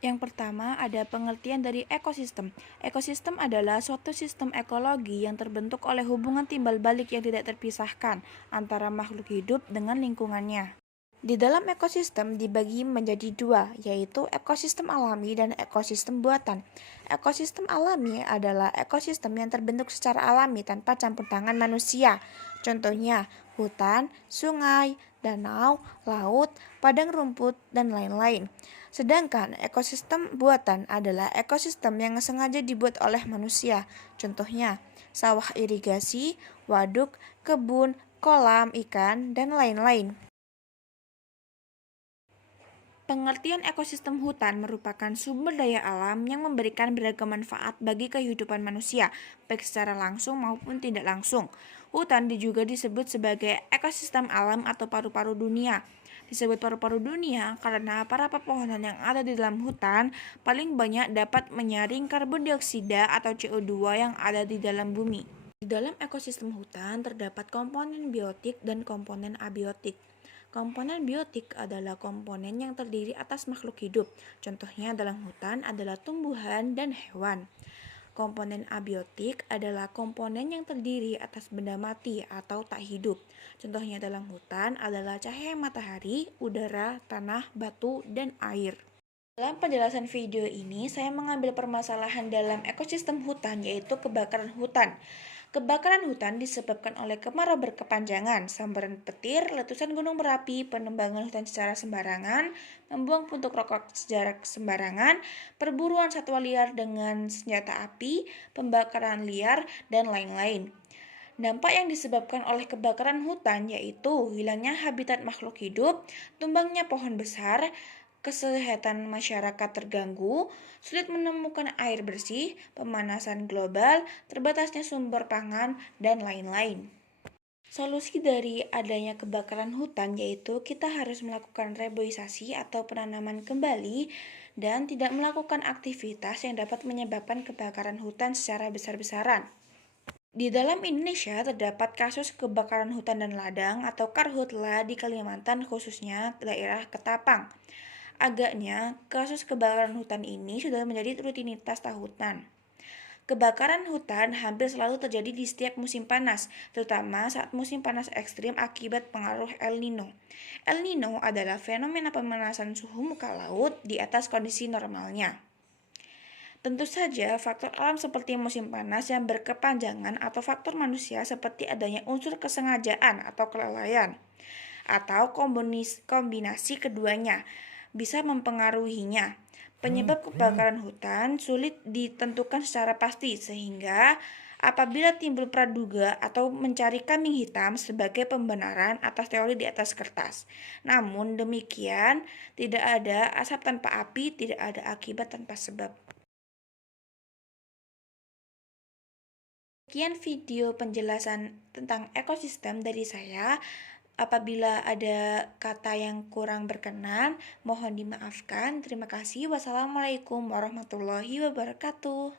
Yang pertama ada pengertian dari ekosistem. Ekosistem adalah suatu sistem ekologi yang terbentuk oleh hubungan timbal balik yang tidak terpisahkan antara makhluk hidup dengan lingkungannya. Di dalam ekosistem dibagi menjadi dua, yaitu ekosistem alami dan ekosistem buatan. Ekosistem alami adalah ekosistem yang terbentuk secara alami tanpa campur tangan manusia. Contohnya, hutan, sungai, danau, laut, padang rumput, dan lain-lain. Sedangkan ekosistem buatan adalah ekosistem yang sengaja dibuat oleh manusia. Contohnya, sawah irigasi, waduk, kebun, kolam ikan, dan lain-lain. Pengertian ekosistem hutan merupakan sumber daya alam yang memberikan beragam manfaat bagi kehidupan manusia, baik secara langsung maupun tidak langsung. Hutan juga disebut sebagai ekosistem alam atau paru-paru dunia. Disebut paru-paru dunia karena para pepohonan yang ada di dalam hutan paling banyak dapat menyaring karbon dioksida atau CO2 yang ada di dalam bumi. Di dalam ekosistem hutan terdapat komponen biotik dan komponen abiotik. Komponen biotik adalah komponen yang terdiri atas makhluk hidup. Contohnya dalam hutan adalah tumbuhan dan hewan. Komponen abiotik adalah komponen yang terdiri atas benda mati atau tak hidup. Contohnya dalam hutan adalah cahaya matahari, udara, tanah, batu, dan air. Dalam penjelasan video ini, saya mengambil permasalahan dalam ekosistem hutan, yaitu kebakaran hutan. Kebakaran hutan disebabkan oleh kemarau berkepanjangan, sambaran petir, letusan gunung berapi, penebangan hutan secara sembarangan, membuang puntung rokok secara sembarangan, perburuan satwa liar dengan senjata api, pembakaran liar, dan lain-lain. Dampak yang disebabkan oleh kebakaran hutan yaitu hilangnya habitat makhluk hidup, tumbangnya pohon besar, kesehatan masyarakat terganggu, sulit menemukan air bersih, pemanasan global, terbatasnya sumber pangan, dan lain-lain. Solusi dari adanya kebakaran hutan yaitu kita harus melakukan reboisasi atau penanaman kembali dan tidak melakukan aktivitas yang dapat menyebabkan kebakaran hutan secara besar-besaran. Di dalam Indonesia terdapat kasus kebakaran hutan dan ladang atau karhutla di Kalimantan khususnya daerah Ketapang. Agaknya, kasus kebakaran hutan ini sudah menjadi rutinitas tahunan. Kebakaran hutan hampir selalu terjadi di setiap musim panas, terutama saat musim panas ekstrim akibat pengaruh El Nino. El Nino adalah fenomena pemanasan suhu muka laut di atas kondisi normalnya. Tentu saja, faktor alam seperti musim panas yang berkepanjangan atau faktor manusia seperti adanya unsur kesengajaan atau kelalaian atau kombinasi keduanya bisa mempengaruhinya. Penyebab kebakaran hutan sulit ditentukan secara pasti sehingga apabila timbul praduga atau mencari kambing hitam sebagai pembenaran atas teori di atas kertas. Namun demikian, tidak ada asap tanpa api, tidak ada akibat tanpa sebab. Sekian video penjelasan tentang ekosistem dari saya. Apabila ada kata yang kurang berkenan, mohon dimaafkan. Terima kasih. Wassalamualaikum warahmatullahi wabarakatuh.